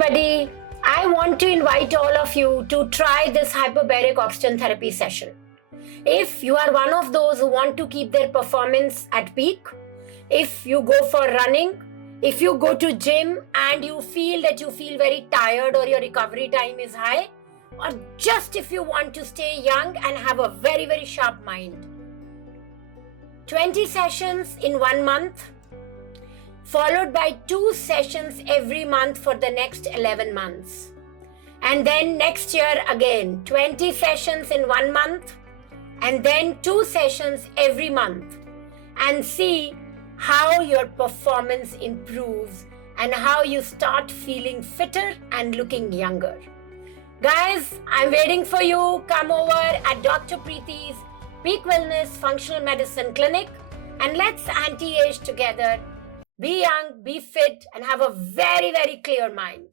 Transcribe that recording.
everybody. I want to invite all of you to try this hyperbaric oxygen therapy session. If you are one of those who want to keep their performance at peak, if you go for running, if you go to gym and you feel very tired or your recovery time is high, or just if you want to stay young and have a very, very sharp mind. 20 sessions in 1 month, followed by 2 sessions every month for the next 11 months. And then next year again, 20 sessions in 1 month, and then 2 sessions every month, and see how your performance improves and how you start feeling fitter and looking younger. Guys, I'm waiting for you. Come over at Dr. Priti's Peak Wellness Functional Medicine Clinic and let's anti-age together. Be young, be fit, and have a very, very clear mind.